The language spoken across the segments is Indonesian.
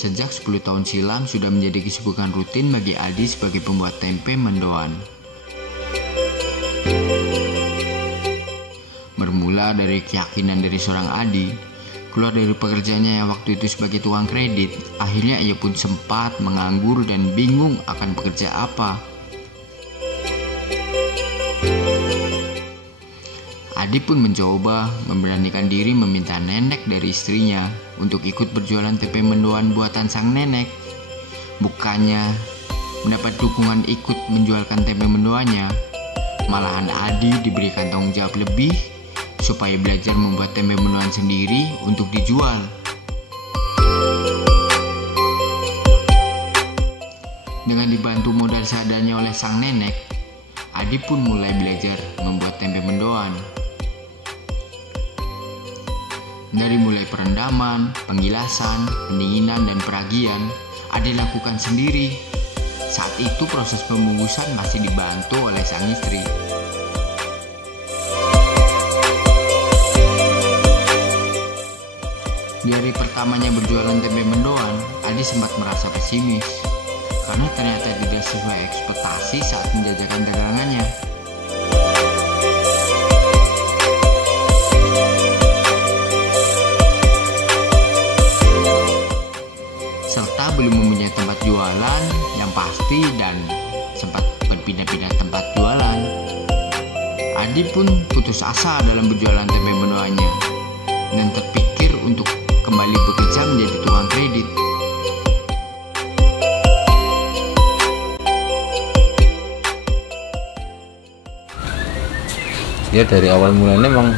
Sejak 10 tahun silam sudah menjadi kesibukan rutin bagi Adi sebagai pembuat tempe mendoan. Bermula dari keyakinan dari seorang Adi, keluar dari pekerjaannya yang waktu itu sebagai tukang kredit, akhirnya ia pun sempat menganggur dan bingung akan bekerja apa. Adi pun mencoba memberanikan diri meminta nenek dari istrinya untuk ikut berjualan tempe mendoan buatan sang nenek. Bukannya mendapat dukungan ikut menjualkan tempe mendoannya, malahan Adi diberikan tanggung jawab lebih supaya belajar membuat tempe mendoan sendiri untuk dijual. Dengan dibantu modal seadanya oleh sang nenek, Adi pun mulai belajar membuat tempe mendoan. Dari mulai perendaman, penggilasan, pendinginan, dan peragian, Adi lakukan sendiri. Saat itu proses pembungkusan masih dibantu oleh sang istri. Di hari pertamanya berjualan tempe mendoan, Adi sempat merasa pesimis karena ternyata tidak sesuai ekspektasi saat menjajakan dagangannya. Serta belum mempunyai tempat jualan yang pasti dan sempat berpindah-pindah tempat jualan. Adi pun putus asa dalam berjualan tempe mendoannya dan terpikir untuk kembali bekerja menjadi tukang kredit. Dia dari awal mulanya memang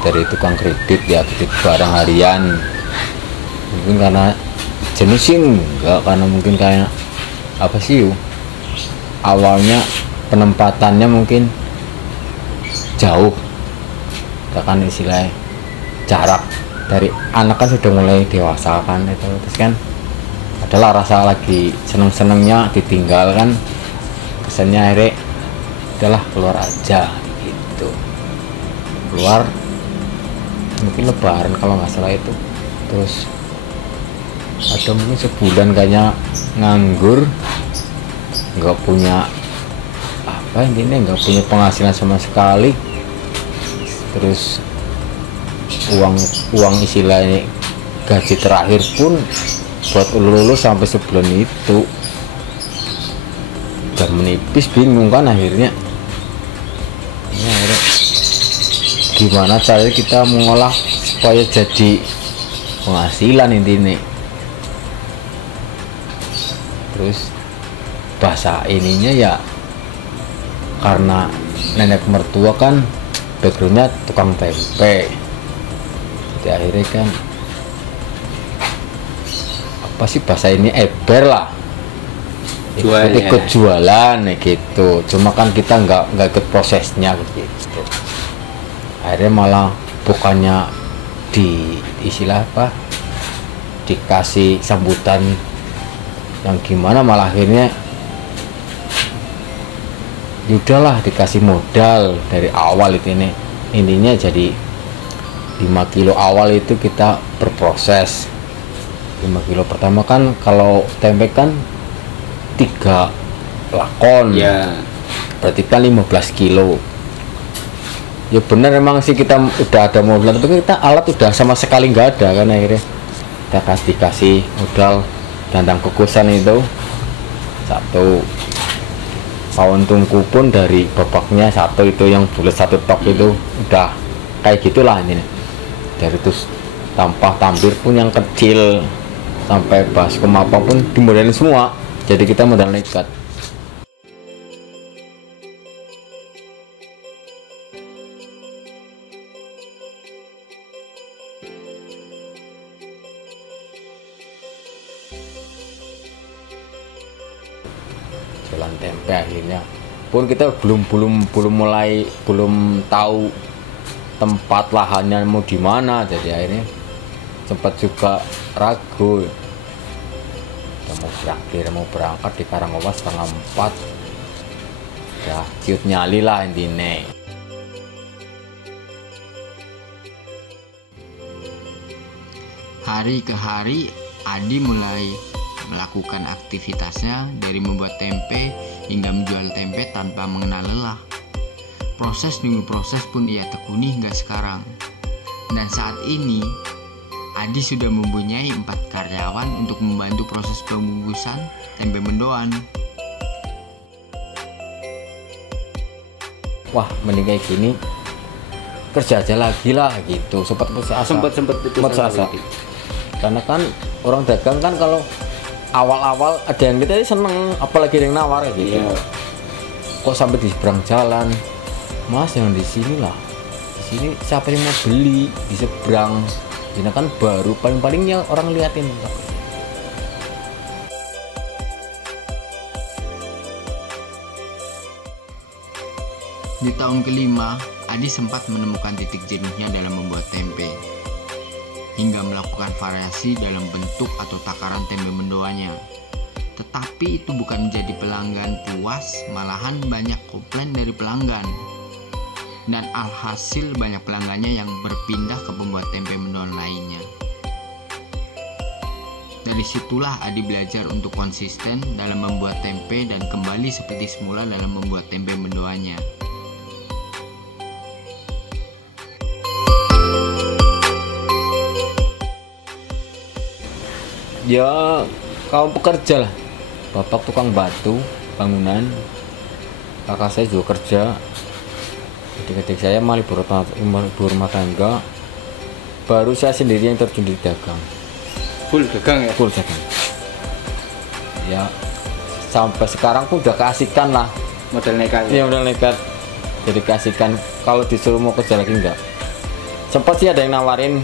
dari tukang kredit, ya kredit barang harian. Mungkin karena jenis sih enggak, karena mungkin kayak apa sih yuk, awalnya penempatannya mungkin jauh, kan istilahnya jarak dari anak kan sudah mulai dewasa kan itu, terus kan adalah rasa lagi seneng-senengnya ditinggal kan, kesannya akhirnya udahlah keluar aja gitu, keluar mungkin lebaran kalau nggak salah itu, terus ada mungkin sebulan kayaknya nganggur, nggak punya apa intinya, nggak punya penghasilan sama sekali. Terus uang istilahnya gaji terakhir pun buat lulus sampai sebulan itu udah menipis, bingung kan akhirnya. Ya, akhirnya gimana caranya kita mengolah supaya jadi penghasilan intinya. Terus bahasa ininya ya karena nenek mertua kan backgroundnya tukang tempe, jadi akhirnya kan apa sih bahasa ini, eber lah, ikut jualan gitu. Cuma kan kita nggak ikut prosesnya gitu. Akhirnya malah bukannya di istilah apa dikasih sambutan yang gimana, malah akhirnya yaudahlah dikasih modal dari awal itu. Intinya jadi 5 kilo awal itu kita berproses. 5 kilo pertama kan kalau tempe kan 3 lakon ya, berarti kan 15 kilo. Ya benar emang sih kita udah ada modal, tapi kita alat udah sama sekali nggak ada kan. Akhirnya kita dikasih modal dandang kukusan itu 1 pawon tungku pun dari bapaknya 1 itu yang bulat 1 tok itu udah kayak gitulah ini. Dari terus tampah tampir pun yang kecil sampai baskom apapun dimodalin semua, jadi kita modal nekat. Jualan tempe akhirnya pun kita belum tahu tempat lahannya mau di mana, jadi akhirnya sempat juga ragu. Kita mau berangkat di Karangkobar 3:30, ya ciut nyali lah intinya. Hari ke hari Adi mulai melakukan aktivitasnya dari membuat tempe hingga menjual tempe tanpa mengenal lelah. Proses demi proses pun ia tekuni hingga sekarang. Dan saat ini, Adi sudah mempunyai 4 karyawan untuk membantu proses pembungkusan tempe mendoan. Wah, mending kayak gini kerja aja lagi lah gitu. Sempat putus asa. Karena kan orang dagang kan kalau awal-awal ada yang kita seneng, apalagi ada yang nawar gitu. Iya. Kok sampai di seberang jalan, Mas yang di sini lah. Di sini siapa yang mau beli di seberang? Ini kan baru paling-palingnya orang liatin. Di tahun kelima, Adi sempat menemukan titik jenuhnya dalam membuat tempe, hingga melakukan variasi dalam bentuk atau takaran tempe mendoannya. Tetapi itu bukan menjadi pelanggan puas, malahan banyak komplain dari pelanggan. Dan alhasil banyak pelanggannya yang berpindah ke pembuat tempe mendoan lainnya. Dari situlah Adi belajar untuk konsisten dalam membuat tempe dan kembali seperti semula dalam membuat tempe mendoannya. Ya, kaum pekerja lah. Bapak tukang batu, bangunan. Kakak saya juga kerja. Adik-adik saya malah ibu rumah tangga. Baru saya sendiri yang terjun di dagang. Full dagang ya? Full dagang. Ya, sampai sekarang pun udah keasikan lah. Model nekat. Iya, model nekat. Jadi keasikan. Kalau disuruh mau kerja lagi enggak. Sempat sih ada yang nawarin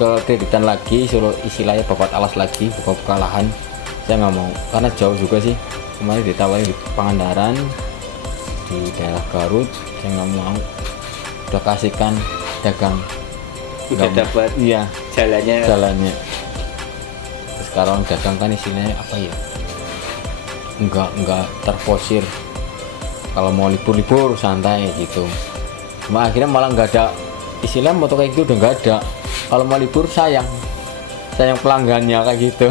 ke kreditan lagi, suruh istilahnya bapak alas lagi, buka lahan. Saya nggak mau, karena jauh juga sih. Kemarin ditawarin di Pangandaran, di daerah Garut. Saya nggak mau, udah kasihkan dagang. Udah dapat iya jalannya. Terus sekarang dagang kan istilahnya apa ya, nggak terposir. Kalau mau libur santai gitu. Cuma akhirnya malah nggak ada istilah moto kayak gitu, udah nggak ada. Kalau mau libur sayang pelanggannya kayak gitu.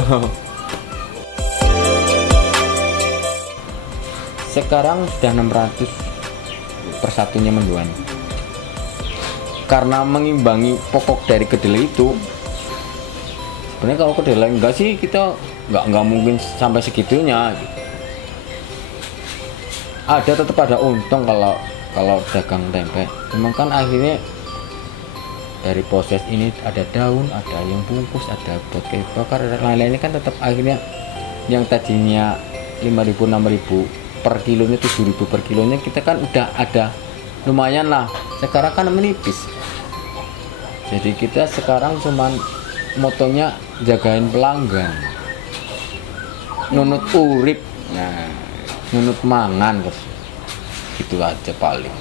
Sekarang sudah 600 per satunya mendoan. Karena mengimbangi pokok dari kedelai itu. Sebenarnya kalau kedelai enggak sih, kita nggak mungkin sampai segitunya. Ada tetap ada untung kalau dagang tempe. Memang kan akhirnya dari proses ini ada daun, ada yang bungkus, ada buat kayak bakar, dan lain-lainnya kan tetap akhirnya yang tadinya 5.000 6.000 per kilonya, 7.000 per kilonya, kita kan udah ada lumayan lah. Sekarang kan menipis. Jadi kita sekarang cuman motonya jagain pelanggan, nunut urip, nunut mangan, terus gitu aja paling.